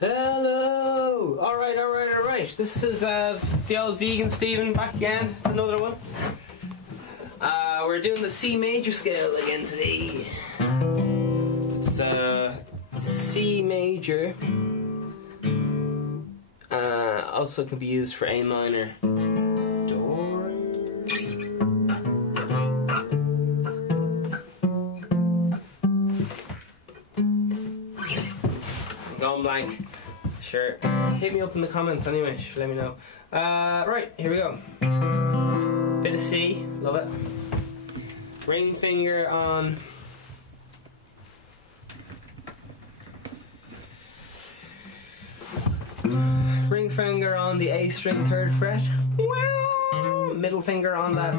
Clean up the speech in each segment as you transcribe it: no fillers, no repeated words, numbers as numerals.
Hello! Alright. This is the old vegan Stephen back again. It's another one. We're doing the C major scale again today. It's C major. Also can be used for A minor. Going blank. Sure. Hit me up in the comments anyway. Let me know. Right, here we go. Bit of C. Love it. Ring finger on. Ring finger on the A string 3rd fret. Middle finger on that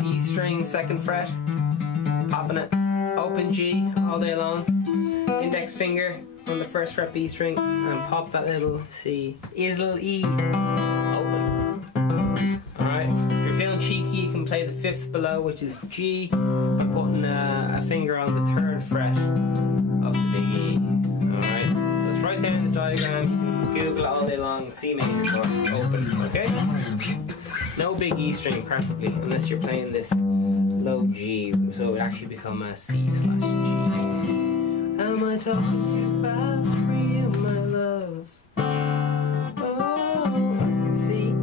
D string 2nd fret. Popping it. Open G all day long. Index finger on the 1st fret B string and pop that little C, little E open. Alright, if you're feeling cheeky you can play the 5th below, which is G, by putting a finger on the 3rd fret of the big E. Alright, so it's right there in the diagram. You can Google it all day long. C major chord, open, okay? No big E string preferably, unless you're playing this low G, so it would actually become a C/G. Am I talking too fast for you, my love? Oh, C,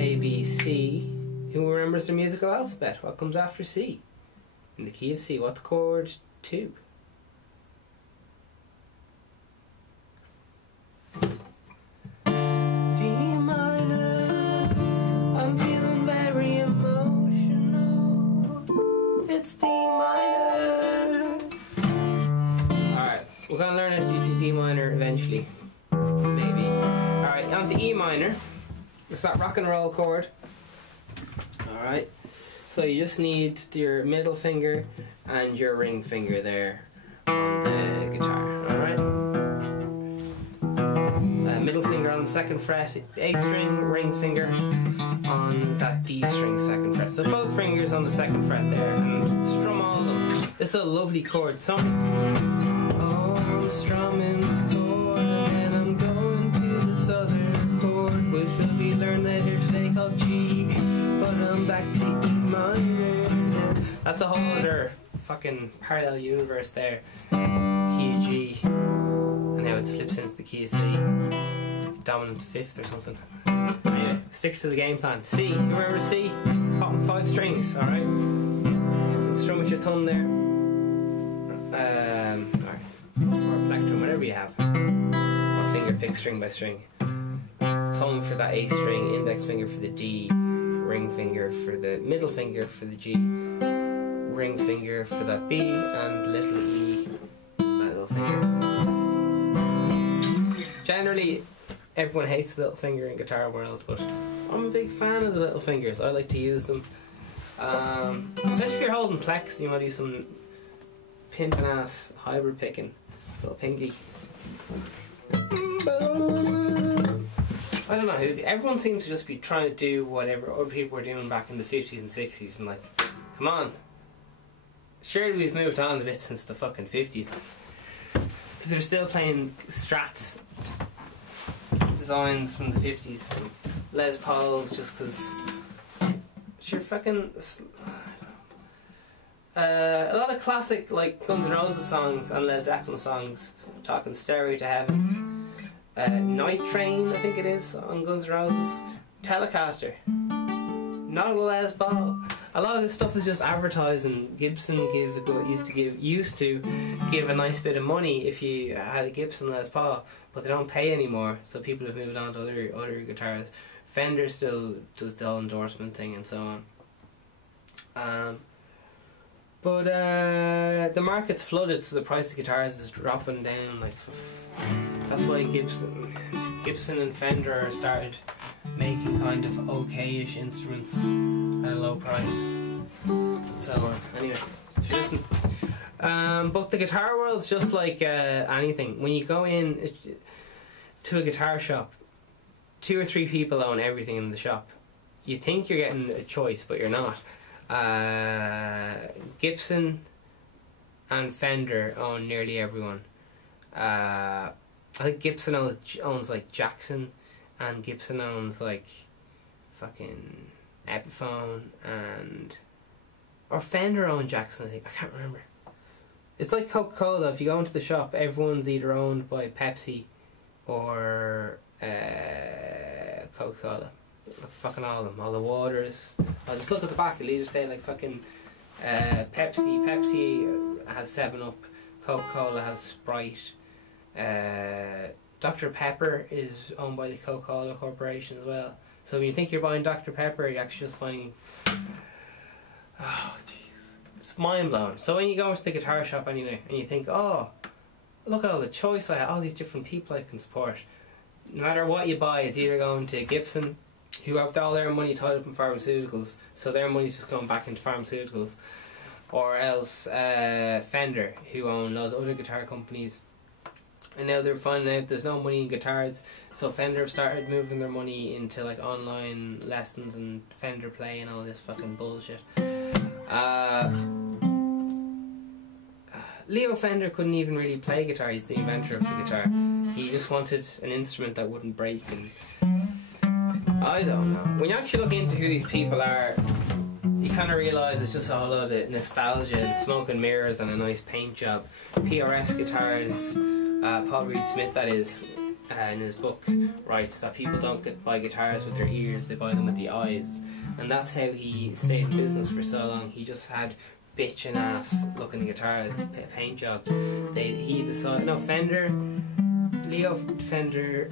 A, B, C. Who remembers the musical alphabet? What comes after C? In the key of C, what's chord 2? D minor. I'm feeling very emotional. It's D minor. We're going to learn how to do D minor eventually. Maybe. Alright, on to E minor. It's that rock and roll chord. Alright. So you just need your middle finger and your ring finger there on the guitar. Alright. Middle finger on the 2nd fret, A string, ring finger on that D string 2nd fret. So both fingers on the 2nd fret there and strum all of them. This is a lovely chord. I'm strumming this chord and then I'm going to this other chord, which will be learned later today, called G, but I'm back to E minor. That's a whole other fucking parallel universe there. Key of G, and now it slips into the key of C, dominant 5th or something. Anyway, stick to the game plan. C, you remember C? Bottom 5 strings, alright? Strum with your thumb there. Alright. Or plectrum, whatever you have. Or finger pick string by string. Thumb for that A string, index finger for the D, ring finger for the middle finger for the G, ring finger for that B, and little E is that little finger. Generally, everyone hates the little finger in guitar world, but I'm a big fan of the little fingers. I like to use them. Especially if you're holding plex and you want to do some pimpin' ass hybrid picking. Little pinky. I don't know, everyone seems to just be trying to do whatever other people were doing back in the 50s and 60s, and like, come on. Surely we've moved on a bit since the fucking 50s. People are still playing Strats designs from the 50s, and Les Pauls, just because you're fucking... a lot of classic like Guns N' Roses songs and Led Zeppelin songs, talking Stairway to Heaven, Night Train I think it is on Guns N' Roses, Telecaster, not a Les Paul. A lot of this stuff is just advertising. Gibson used to give a nice bit of money if you had a Gibson Les Paul, but they don't pay anymore, so people have moved on to other guitars. Fender still does the whole endorsement thing and so on. But the market's flooded, so the price of guitars is dropping down. Like, that's why Gibson and Fender started making kind of okay-ish instruments at a low price, and so on. Anyway, listen. But the guitar world's just like anything. When you go in to a guitar shop, 2 or 3 people own everything in the shop. You think you're getting a choice, but you're not. Gibson and Fender own nearly everyone. I think Gibson owns like Jackson, and Gibson owns like fucking Epiphone, or Fender owned Jackson, I think. I can't remember. It's like Coca-Cola. If you go into the shop, everyone's either owned by Pepsi or Coca-Cola. Fucking all of them. All the waters. I'll just look at the back. It'll either say like fucking Pepsi. Pepsi has 7-Up. Coca-Cola has Sprite. Dr. Pepper is owned by the Coca-Cola Corporation as well. So when you think you're buying Dr. Pepper, you're actually just buying... Oh, jeez. It's mind-blowing. So when you go into the guitar shop anyway, and you think, oh, look at all the choice I have, all these different people I can support. No matter what you buy, it's either going to Gibson, who have all their money tied up in pharmaceuticals, so their money's just going back into pharmaceuticals, or else Fender, who own loads of other guitar companies. And now they're finding out there's no money in guitars, so Fender have started moving their money into like online lessons and Fender Play and all this fucking bullshit. Leo Fender couldn't even really play guitar. He's the inventor of the guitar. He just wanted an instrument that wouldn't break, and I don't know. When you actually look into who these people are, you kind of realise it's just a whole lot of nostalgia and smoke and mirrors and a nice paint job. PRS guitars, Paul Reed Smith, that is, in his book, writes that people don't buy guitars with their ears, they buy them with the eyes. And that's how he stayed in business for so long. He just had bitchin' ass looking guitars, paint jobs. He decided, no, Leo Fender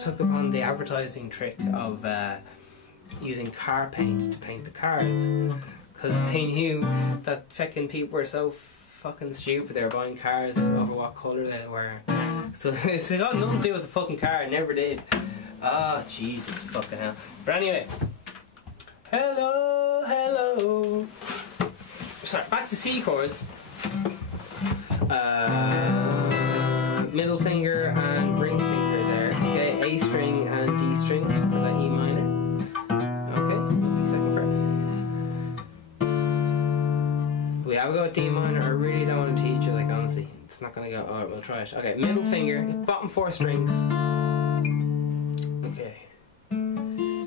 took upon the advertising trick of using car paint to paint the cars, because they knew that fucking people were so fucking stupid. They were buying cars over what colour they were. So it's got nothing to do with the fucking car. It never did. Oh, Jesus fucking hell. But anyway, hello. Sorry, back to C chords. Middle finger and ring finger there. Okay, A string and D string for that E minor. Okay, second fret. We have a go at D minor. I really don't want to teach you, like, honestly. It's not going to go. Alright, we'll try it. Okay, middle finger, bottom 4 strings. Okay.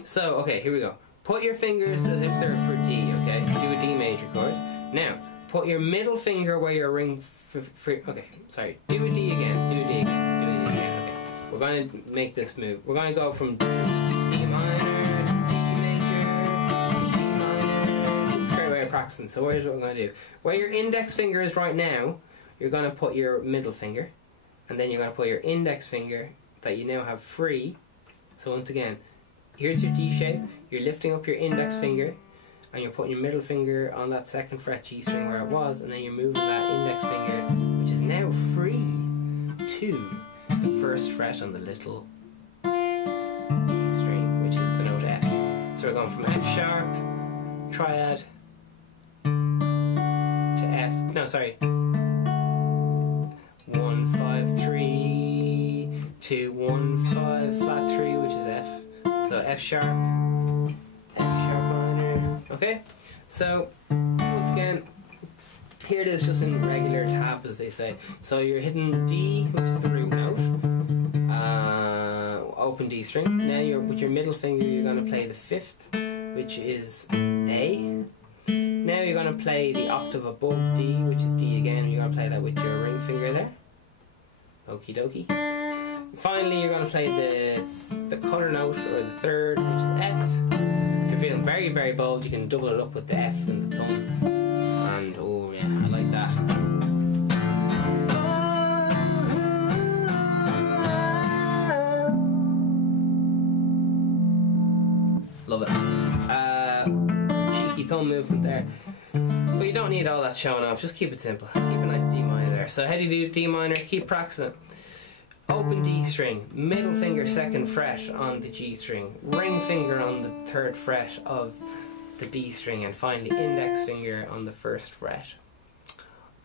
So, okay, here we go. Put your fingers as if they're for D, okay? Do a D major chord. Now, put your middle finger where your ring... okay, sorry. Do a D again. Do a D again. Do a D again. Okay. We're going to make this move. We're going to go from D minor to D major to D minor. It's a great way of practicing. So here's what we're going to do. Where your index finger is right now, you're going to put your middle finger. And then you're going to put your index finger that you now have free. So once again, here's your D shape. You're lifting up your index finger, and you're putting your middle finger on that 2nd fret G string where it was, and then you're moving that index finger, which is now free, to the 1st fret on the little E string, which is the note F. So we're going from F sharp, triad, to F, no sorry, 1 5 3 to 1 5 flat 3, which is F. So F sharp minor. Okay, so once again, here it is just in regular tab, as they say. So you're hitting D, which is the root note, open D string. Now with your middle finger you're going to play the 5th, which is A. Now you're going to play the octave above D, which is D again, and you're going to play that with your ring finger there. Okie dokie. Finally, you're going to play the colour note, or the 3rd, which is F. If you're feeling very, very bold, you can double it up with the F and the thumb. And, oh yeah, I like that. Love it. Cheeky thumb movement there. But you don't need all that showing off, just keep it simple. Keep a nice D minor there. So how do you do D minor? Keep practicing it. Open D string, middle finger 2nd fret on the G string, ring finger on the 3rd fret of the B string, and finally index finger on the 1st fret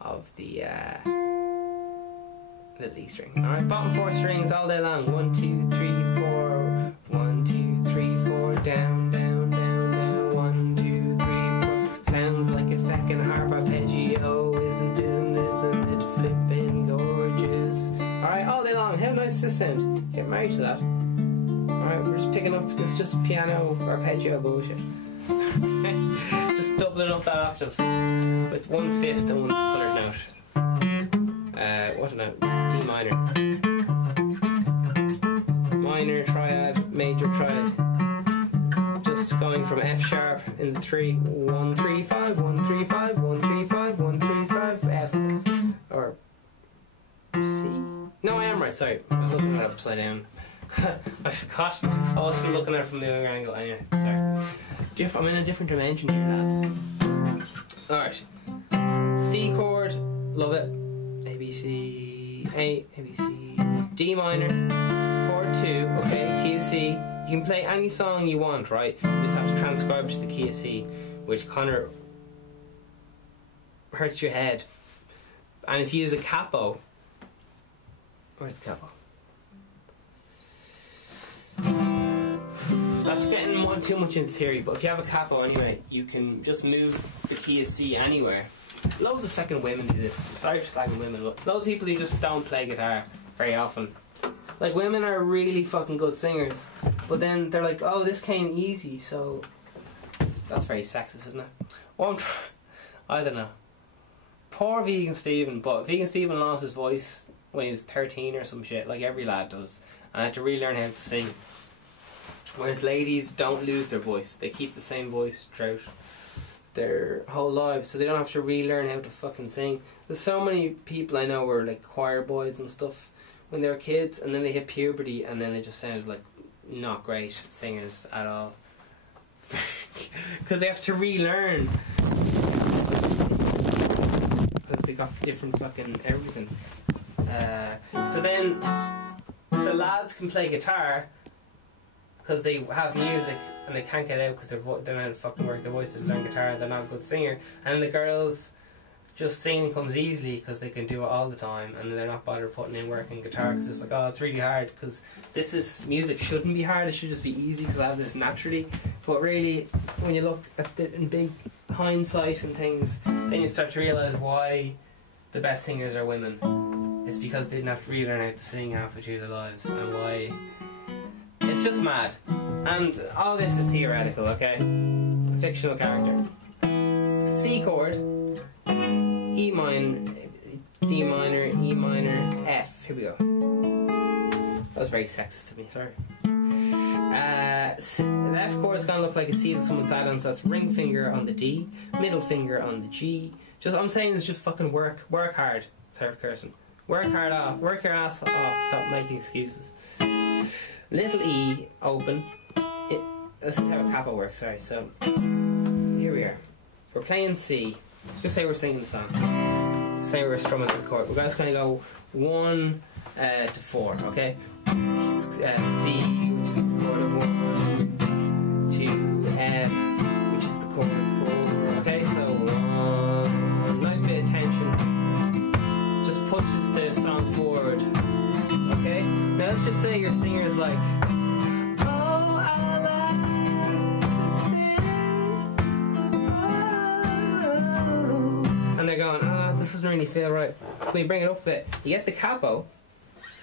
of the little E string. Alright, bottom 4 strings all day long. 1 2 3 4, 1 2 3 4, down, down, down, down, 1 2 3 4. Sounds like a feckin' harp arpeggio, isn't it flippin' gorgeous? Alright, all day long. sound. Get married to that. Alright, we're just picking up, this is just piano arpeggio bullshit. Just doubling up that octave with 1/5 and one coloured note. What a note? D minor. Minor triad, major triad. Just going from F sharp in the 3, 1 3 5, 1 3 5, 1 3 5, 1 3 5, F, or C. No, I am right. Sorry, I was looking at it upside down. I forgot. I was still looking at it from the other angle. Anyway, sorry. I'm in a different dimension here, lads. Alright. C chord, love it. A, B, C, A, B, C, D minor, chord 2, okay, key of C. You can play any song you want, right? You just have to transcribe it to the key of C, which kind of hurts your head. And if you use a capo, where's the capo? That's getting too much in theory, but if you have a capo anyway, you can just move the key of C anywhere. Loads of fucking women do this. Sorry for slagging women, but loads of people who just don't play guitar very often. Like, women are really fucking good singers, but then they're like, oh, this came easy, so... That's very sexist, isn't it? Well, I don't know. Poor Vegan Stephen, but Vegan Stephen lost his voice when he was 13 or some shit, like every lad does, and had to relearn how to sing. Whereas ladies don't lose their voice, they keep the same voice throughout their whole lives, so they don't have to relearn how to fucking sing. There's so many people I know were like choir boys and stuff when they were kids, and then they hit puberty and then they just sounded like not great singers at all. Because they have to relearn, because they got different fucking everything. So then the lads can play guitar because they have music and they can't get out because they're not able to fucking work their voice to learn guitar. They're not a good singer, and the girls just singing comes easily because they can do it all the time, and they're not bothered putting in work in guitar because it's like, oh, it's really hard, because this is music shouldn't be hard, it should just be easy because I have this naturally. But really, when you look at it in big hindsight and things, then you start to realise why the best singers are women. It's because they didn't have to relearn how to sing halfway through their lives, and why it's just mad. And all this is theoretical, okay? A fictional character. C chord, E minor, D minor, E minor, F. Here we go. That was very sexist to me, sorry. The F chord is going to look like a C that someone sat on, so that's ring finger on the D, middle finger on the G. Just, I'm saying is just fucking work hard, third person. Work hard off, work your ass off, stop making excuses. Little E, open. This is how a capo works, sorry. So, here we are. We're playing C. Just say we're singing the song. Say we're strumming the chord. We're just going to go 1 to 4, okay? C, which is the chord of 1, to F, which is the chord of 4, okay? So, nice bit of tension. Just pushes the song forward, okay? Now let's just say your singer is like, they're going, this doesn't really feel right. When you bring it up a bit, you get the capo,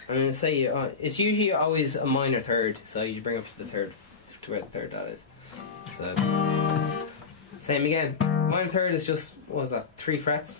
and then say it's usually always a minor third, so you bring up to the third, to where the third dot is. So, same again. Minor third is just, what was that, 3 frets?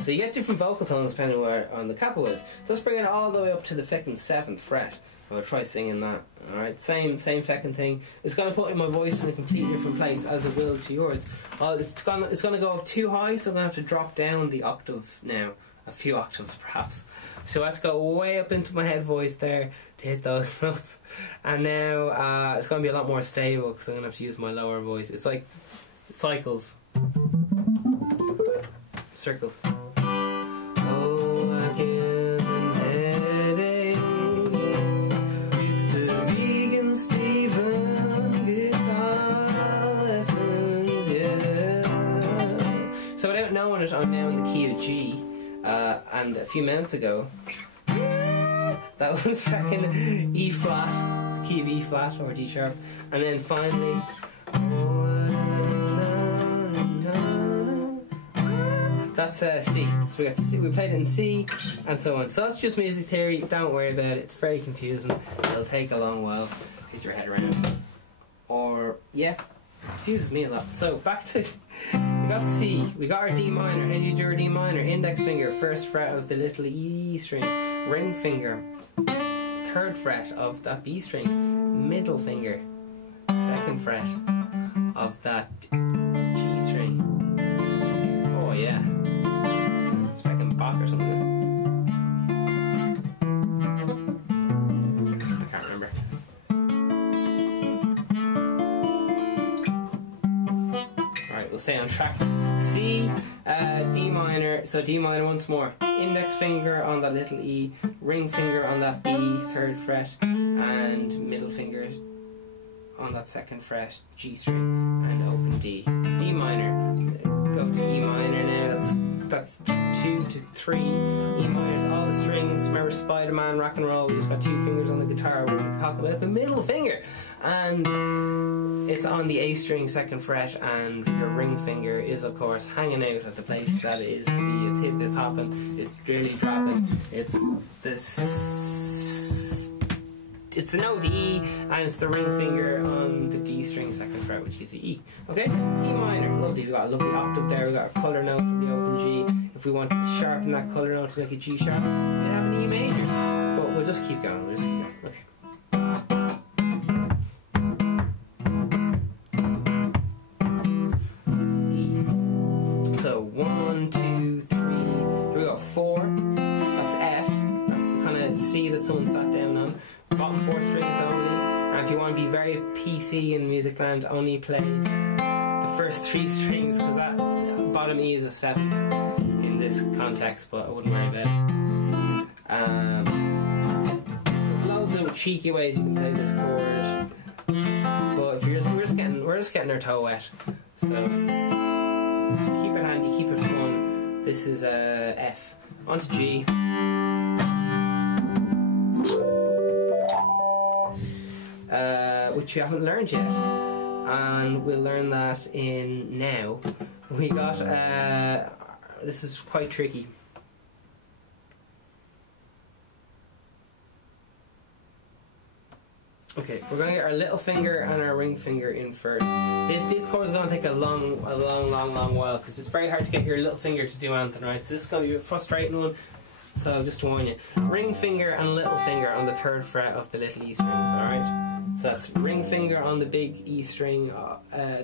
So you get different vocal tones depending on where on the capo is. So let's bring it all the way up to the fucking 7th fret. I'm going to try singing that. Alright, same fucking thing. It's going to put my voice in a completely different place as it will to yours. It's going to go up too high, so I'm going to have to drop down the octave now. A few octaves perhaps. So I have to go way up into my head voice there to hit those notes. And now it's going to be a lot more stable because I'm going to have to use my lower voice. It's like cycles. Circles. It's the Vegan Stephen guitar. note, I'm now in the key of G, and a few minutes ago, that was fucking E flat, the key of E flat or D sharp, and then finally, that's C. So we got C, we played it in C, and so on. So that's just music theory. Don't worry about it. It's very confusing. It'll take a long while to get your head around. Or yeah, it confuses me a lot. So back to we got C. We got our D minor. How do you do our D minor? Index finger, first fret of the little E string. Ring finger, third fret of that B string. Middle finger, second fret of that G string. Oh yeah. It's fucking Bach or something. I can't remember. Alright, we'll stay on track. C, D minor, so D minor once more. Index finger on that little E, ring finger on that B, third fret, and middle finger on that second fret, G string, and open D. D minor. Go to E minor now. That's 2 to 3. E minors, all the strings. Remember Spider-Man, rock and roll. We just got 2 fingers on the guitar. We're going to talk about the middle finger, and it's on the A string, second fret, and your ring finger is of course hanging out at the place that it is to be. It's hip, it's hopping, it's drilly dropping. It's this. It's the note E, and it's the ring finger on the D string, second fret, which gives you E. Okay? E minor, lovely. We've got a lovely octave there. We've got a colour note for the open G. If we want to sharpen that colour note to make a G sharp, we'd have an E major. But we'll just keep going. Okay. E. So 1, 2, 3. Here we go. 4. That's F. That's the kind of C that someone sat down on. Bottom 4 strings only, and if you want to be very PC in music land, only play the first 3 strings, because that bottom E is a 7th in this context, but I wouldn't worry about it. There's loads of cheeky ways you can play this chord, but if we're just getting our toe wet, so keep it handy, keep it fun. This is F. On to G. Which you haven't learned yet, and we'll learn that in now. We got this is quite tricky. Okay, we're gonna get our little finger and our ring finger in first. This chord is gonna take a long while, because it's very hard to get your little finger to do anything, right? So this is gonna be a frustrating one. So just to warn you, ring finger and little finger on the third fret of the little E strings, alright? So that's ring finger on the big E string,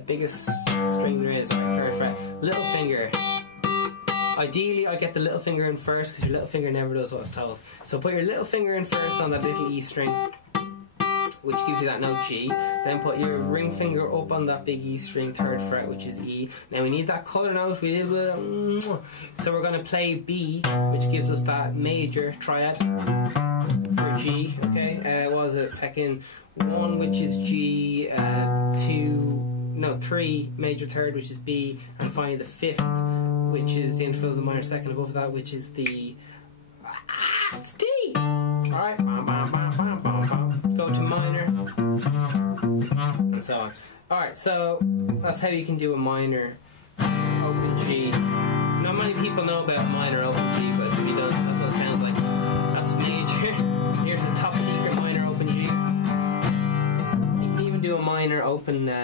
biggest string there is, right, third fret. Little finger. Ideally, I get the little finger in first, because your little finger never does what it's told. So put your little finger in first on that little E string, which gives you that note G. Then put your ring finger up on that big E string, third fret, which is E. Now we need that colour note. We did so we're going to play B, which gives us that major triad for G. Okay, was it fucking 1, which is G, 3 major third, which is B, and finally the 5th, which is the interval of the minor second above that, which is the it's D. All right, go to minor, and so on. All right, so that's how you can do a minor open G. Not many people know about a minor open G, but it can be done. That's what it sounds like. That's major. Here's a top secret minor open G. You can even do a minor open. You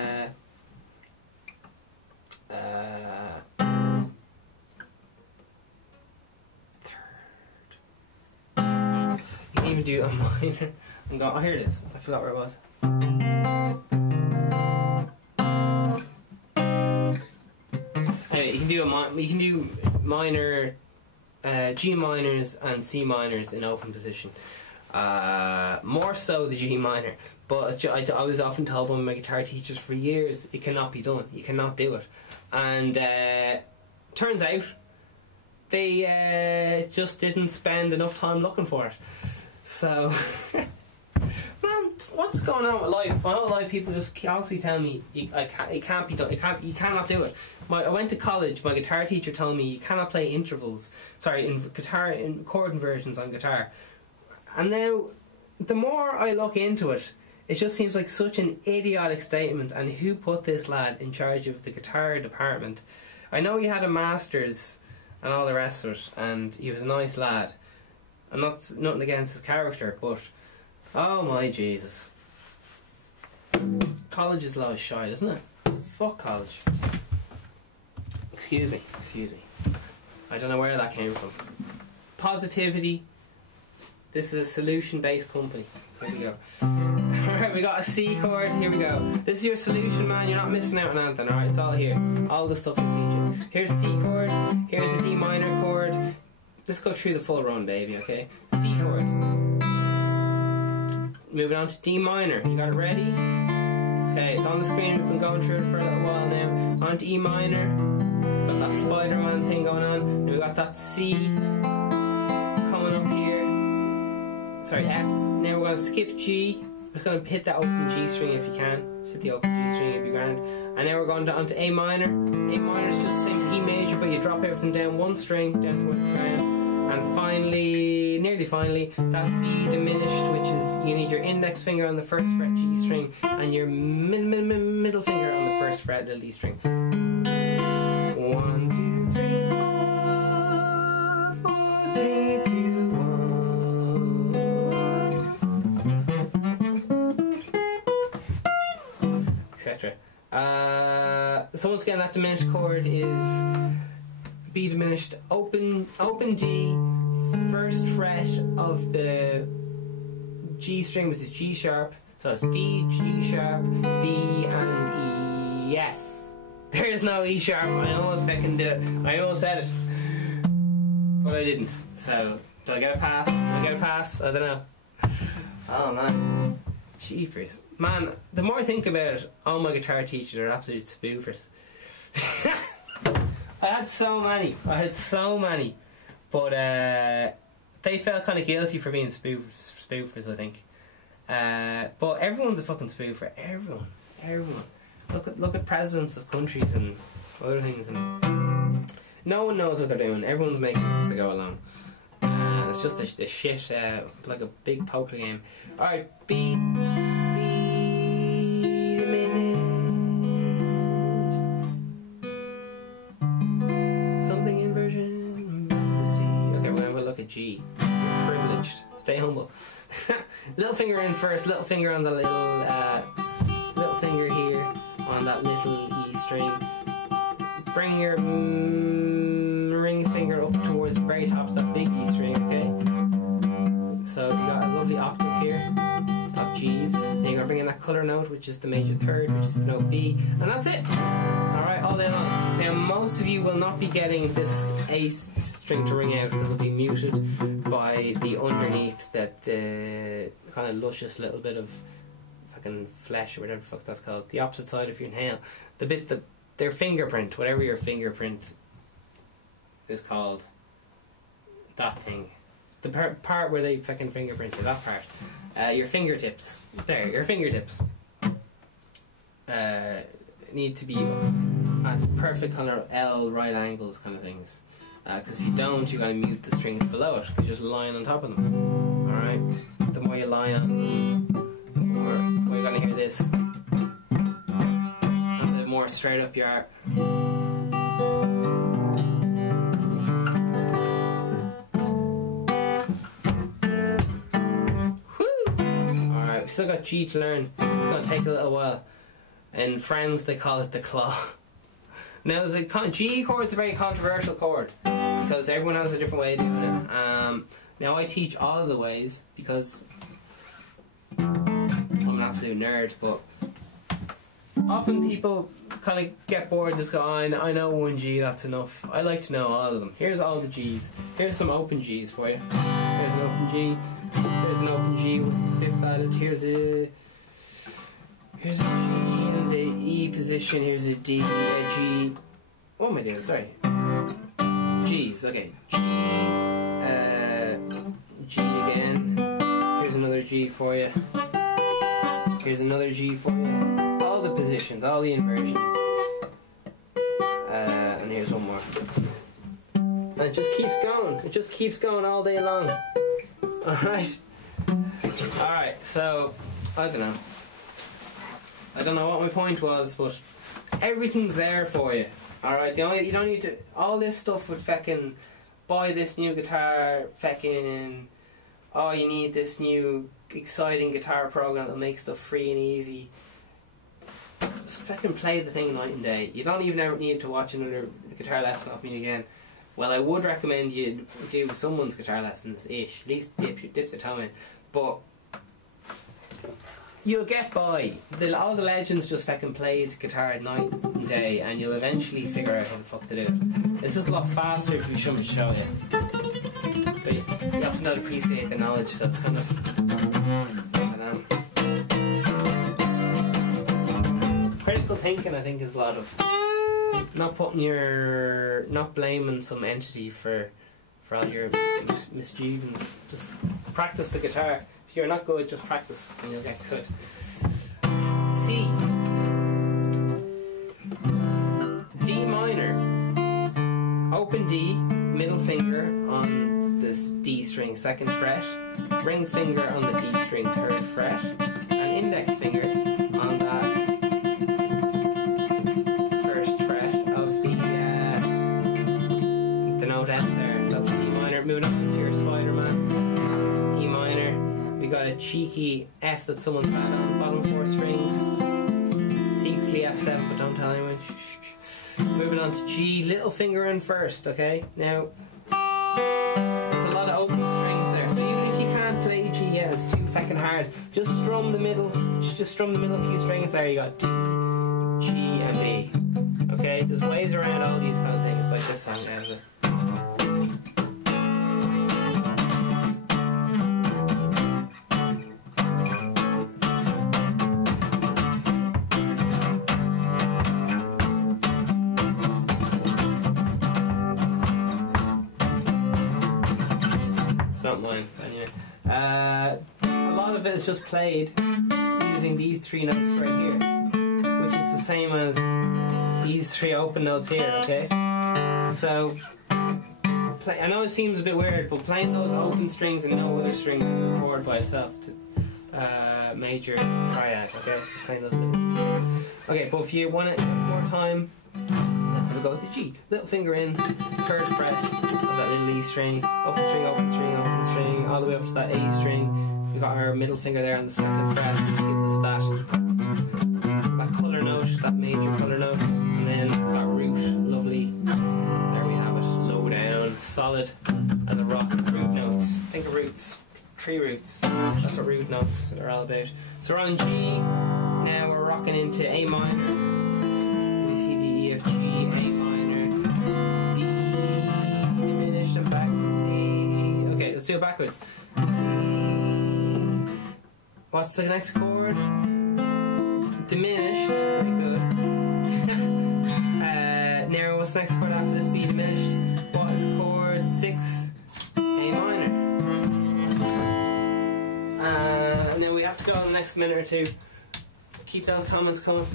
can even do a minor. I'm going. Oh, here it is. I forgot where it was. Anyway, you can do minor, G minors and C minors in open position. More so the G minor, but I was often told by my guitar teachers for years it cannot be done. You cannot do it, and turns out they just didn't spend enough time looking for it. So, man, what's going on with life? My whole life, people just constantly tell me it can't be done. You cannot do it. I went to college. My guitar teacher told me you cannot play intervals. Sorry, in chord inversions on guitar. And now, the more I look into it, it just seems like such an idiotic statement. And who put this lad in charge of the guitar department? I know he had a master's and all the rest of it, and he was a nice lad. I'm nothing against his character, but oh my Jesus. College is a lot of shite, isn't it? Fuck college. Excuse me. I don't know where that came from. Positivity. This is a solution-based company. Here we go. Alright, we got a C chord. Here we go. This is your solution, man. You're not missing out on anything, alright? It's all here. All the stuff I teach you. Here's C chord. Here's a D minor chord. Let's go through the full run, baby, okay? C chord. Moving on to D minor. You got it ready? Okay, it's on the screen. We've been going through it for a little while now. On to E minor. Got that Spider-Man thing going on. And we got that C coming up here. Sorry, F. Now we're going to skip G. We're just going to hit that open G string if you can. Just hit the open G string, it'll be grand. And now we're going onto A minor. A minor is just the same as E major, but you drop everything down one string, down towards the ground. And finally, nearly finally, that B diminished, which is you need your index finger on the first fret G string and your middle finger on the first fret little E string. 1, 2, 3, 4, 4, 3, 2, 1, etc. So once again, that diminished chord is B diminished, open D, first fret of the G string, which is G sharp. So it's D, G sharp, B, and E, F. There is no E sharp. I almost fucking did it. I almost said it, but I didn't. So do I get a pass? Do I get a pass? I don't know. Oh man, jeepers, man. The more I think about it, all my guitar teachers are absolute spoofers. I had so many, but they felt kind of guilty for being spoofers, I think. But everyone's a fucking spoofer. Everyone. Look at presidents of countries and other things, and no one knows what they're doing. Everyone's making it as they go along. It's just a shit, like a big poker game. All right, B diminished. Something inversion to C. Okay, we'll look at G. You're privileged. Stay humble. Little finger in first. Little finger on the little finger here on that little E string. Bring your ring finger up towards the very top of that big E string, okay? So you got a lovely octave here of G's. Then you're going to bring in that colour note, which is the major third, which is the note B, and that's it. Alright, all day long. Now most of you will not be getting this A string to ring out because it'll be muted by the underneath, that kind of luscious little bit of fucking flesh or whatever the fuck that's called. The opposite side of your nail. The bit that their fingerprint, whatever your fingerprint is called, that thing, the part where they fucking fingerprint you, that part, your fingertips, there, your fingertips need to be at perfect kind of L right angles kind of things, because if you don't, you're going to mute the strings below it because you're just lying on top of them. Alright, the more you lie on them, the more you're going to hear this. More straight up you are. Alright, we still got G to learn. It's going to take a little while. In Friends they call it the claw. Now G chord's a very controversial chord because everyone has a different way of doing it. Now I teach all of the ways because I'm an absolute nerd, but often people kind of get bored and just go, oh, I know one G, that's enough. I like to know all of them. Here's all the G's. Here's some open G's for you. Here's an open G. Here's an open G with the fifth added. Here's a G in the E position. Here's a D, a G. What am I doing? Sorry. G's, okay. G again. Here's another G for you. Here's another G for you. All the positions, all the inversions. And here's one more. And it just keeps going. It just keeps going all day long. Alright. Alright, so, I don't know. I don't know what my point was, but everything's there for you. Alright, you don't need to... All this stuff with feckin' buy this new guitar, feckin'... Oh, you need this new exciting guitar program that'll make stuff free and easy. Just fucking play the thing night and day. You don't even ever need to watch another guitar lesson off me again. Well, I would recommend you do someone's guitar lessons-ish. At least dip the toe in. But you'll get by. All the legends just fucking played guitar night and day, and you'll eventually figure out how the fuck to do it. It's just a lot faster if we show you. But you often don't appreciate the knowledge, so it's kind of... Critical thinking, I think, is a lot of not blaming some entity for all your misgivings. Just practice the guitar. If you're not good, just practice and you'll get good. C. D minor. Open D, middle finger on this D string, 2nd fret. Ring finger on the D string, 3rd fret. And index finger on that 1st fret of the note F there. That's D minor. Moving on to your Spider-Man. E minor. We got a cheeky F that someone's had on bottom 4 strings. Secretly F7, but don't tell anyone. Shh, shh, shh. Moving on to G, little finger in 1st, okay? Now, there's a lot of open strings there, so even if you can't play G yet, it's too fucking hard. Just strum the middle few strings there. You got D, G, and B. Okay? There's ways around all these kind of things, like this song there. Not mine, anyway. A lot of it is just played using these 3 notes right here, which is the same as these 3 open notes here, okay? So, I know it seems a bit weird, but playing those open strings and no other strings is a chord by itself. Major triad, okay? Just playing those middle strings. Okay, but if you want it one more time, let's have a go with the G. Little finger in, 3rd fret of that little E string, open string, open string, open string, all the way up to that A string. We've got our middle finger there on the 2nd fret, which gives us that colour note, that major colour note, and then that root, lovely. There we have it, low down, solid as a rock. Root notes, think of roots, tree roots, that's what root notes are all about. So we're on G, now we're rocking into A minor. F, G, A minor, B, diminished, and back to C. Okay, let's do it backwards. C. What's the next chord? Diminished. Very good. Now, what's the next chord after this? B diminished. What is chord 6? A minor. Now we have to go on the next minute or two. Keep those comments coming.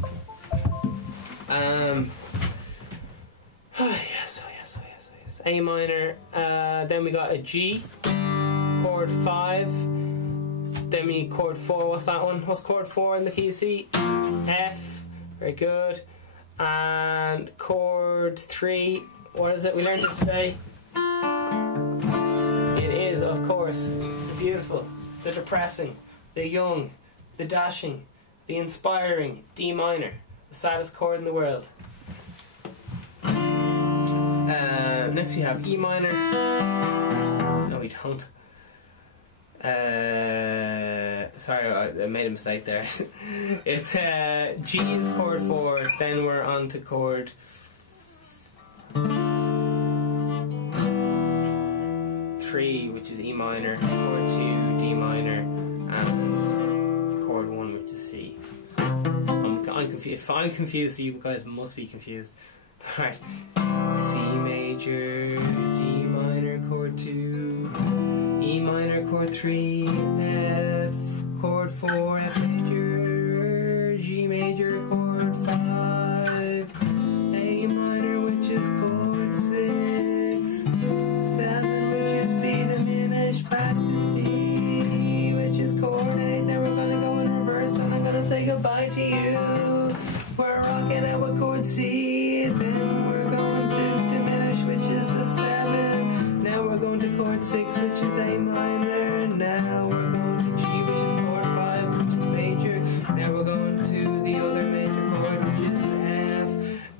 Oh yes. A minor, then we got a G, chord 5, then we need chord 4, what's that one? What's chord 4 in the key of C? F, very good, and chord 3, what is it? We learned it today. It is, of course, the beautiful, the depressing, the young, the dashing, the inspiring D minor, the saddest chord in the world. Next we have E minor. No, we don't. Sorry, I made a mistake there. It's G is chord 4, then we're on to chord 3, which is E minor, chord 2, D minor, and chord 1, which is C. I'm confused. If I'm confused, you guys must be confused. Alright. C major, D minor, chord 2, E minor, chord 3, F, chord 4, F major,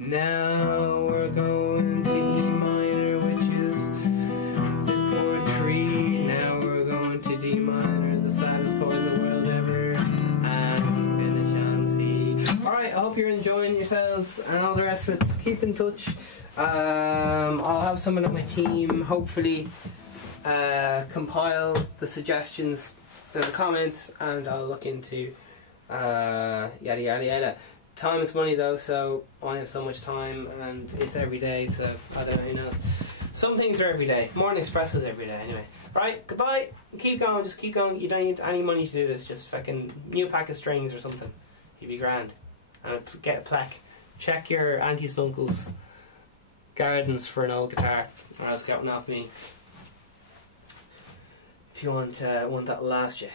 Now we're going to E minor, which is the chord 3. Now we're going to D minor, the saddest chord in the world ever, and finish on C. Alright, I hope you're enjoying yourselves and all the rest of it. Keep in touch. I'll have someone on my team hopefully compile the suggestions in the comments, and I'll look into yada yada yada. Time is money though, so I only have so much time, and it's every day, so I don't know, who knows. Some things are every day. Morning espresso's every day anyway. Right, goodbye. Keep going, just keep going. You don't need any money to do this, just fucking new pack of strings or something. You'd be grand. And get a plaque. Check your aunties and uncles' gardens for an old guitar, or else get one off me. If you want one that'll last you.